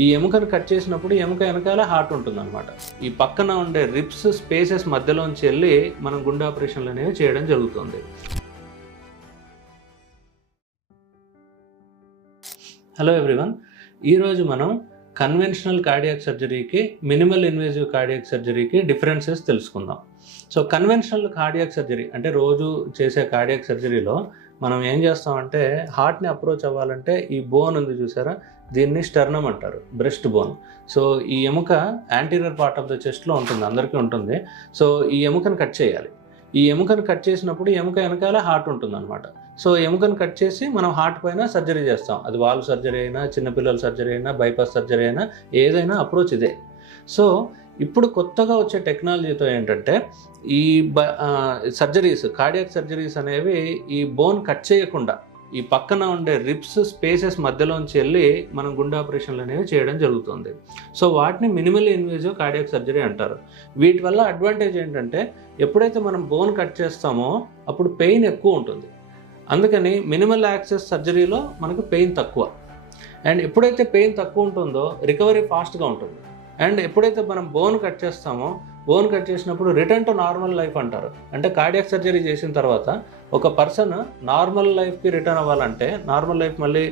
ఈ ఎముకను కట్ చేసినప్పుడు ఎముక వెనకాల హార్ట్ ఉంటుందన్నమాట. ఈ పక్కన ఉండే రిబ్స్ స్పేసెస్ మధ్యలోంచి వెళ్ళి మనం గుండె ఆపరేషన్లు అనేవి చేయడం జరుగుతుంది. హలో ఎవ్రీవన్, ఈరోజు మనం కన్వెన్షనల్ కార్డియాక్ సర్జరీకి మినిమల్ ఇన్వేజివ్ కార్డియాక్ సర్జరీకి డిఫరెన్సెస్ తెలుసుకుందాం. సో కన్వెన్షనల్ కార్డియాక్ సర్జరీ అంటే రోజు చేసే కార్డియాక్ సర్జరీలో మనం ఏం చేస్తామంటే హార్ట్ని అప్రోచ్ అవ్వాలంటే ఈ బోన్ ఉంది చూసారా, దీన్ని స్టెర్నమ్ అంటారు, బ్రెస్ట్ బోన్. సో ఈ ఎముక యాంటీరియర్ పార్ట్ ఆఫ్ ద చెస్ట్లో ఉంటుంది, అందరికీ ఉంటుంది. సో ఈ ఎముకను కట్ చేయాలి. ఈ ఎముకను కట్ చేసినప్పుడు ఎముక వెనకాల హార్ట్ ఉంటుందన్నమాట. సో ఎముకను కట్ చేసి మనం హార్ట్ పైన సర్జరీ చేస్తాం. అది వాల్వ్ సర్జరీ అయినా, చిన్నపిల్లల సర్జరీ అయినా, బైపాస్ సర్జరీ అయినా, ఏదైనా అప్రోచ్ ఇదే. సో ఇప్పుడు కొత్తగా వచ్చే టెక్నాలజీతో ఏంటంటే ఈ సర్జరీస్, కార్డియాక్ సర్జరీస్ అనేవి ఈ బోన్ కట్ చేయకుండా ఈ పక్కన ఉండే రిబ్స్ స్పేసెస్ మధ్యలోంచి వెళ్ళి మనం గుండె ఆపరేషన్లు అనేవి చేయడం జరుగుతుంది. సో వాటిని మినిమల్ ఇన్వేజివ్ కార్డియాక్ సర్జరీ అంటారు. వీటి వల్ల అడ్వాంటేజ్ ఏంటంటే ఎప్పుడైతే మనం బోన్ కట్ చేస్తామో అప్పుడు పెయిన్ ఎక్కువ ఉంటుంది. అందుకని మినిమల్ యాక్సెస్ సర్జరీలో మనకు పెయిన్ తక్కువ. అండ్ ఎప్పుడైతే పెయిన్ తక్కువ ఉంటుందో రికవరీ ఫాస్ట్గా ఉంటుంది. అండ్ ఎప్పుడైతే మనం బోన్ కట్ చేస్తామో, బోన్ కట్ చేసినప్పుడు రిటర్న్ టు నార్మల్ లైఫ్ అంటారు. అంటే కార్డియాక్ సర్జరీ చేసిన తర్వాత ఒక పర్సన్ నార్మల్ లైఫ్కి రిటర్న్ అవ్వాలంటే, నార్మల్ లైఫ్ మళ్ళీ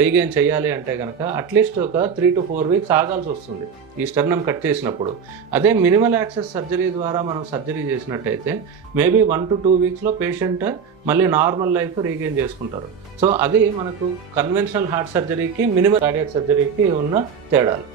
రీగెయిన్ చేయాలి అంటే కనుక అట్లీస్ట్ ఒక 3 to 4 వీక్స్ ఆగాల్సి వస్తుంది ఈ స్టెర్నమ్ కట్ చేసినప్పుడు. అదే మినిమల్ యాక్సెస్ సర్జరీ ద్వారా మనం సర్జరీ చేసినట్టయితే మేబీ 1 to 2 వీక్స్లో పేషెంట్ మళ్ళీ నార్మల్ లైఫ్ రీగెయిన్ చేసుకుంటారు. సో అది మనకు కన్వెన్షనల్ హార్ట్ సర్జరీకి, మినిమల్ కార్డియాక్ సర్జరీకి ఉన్న తేడాలు.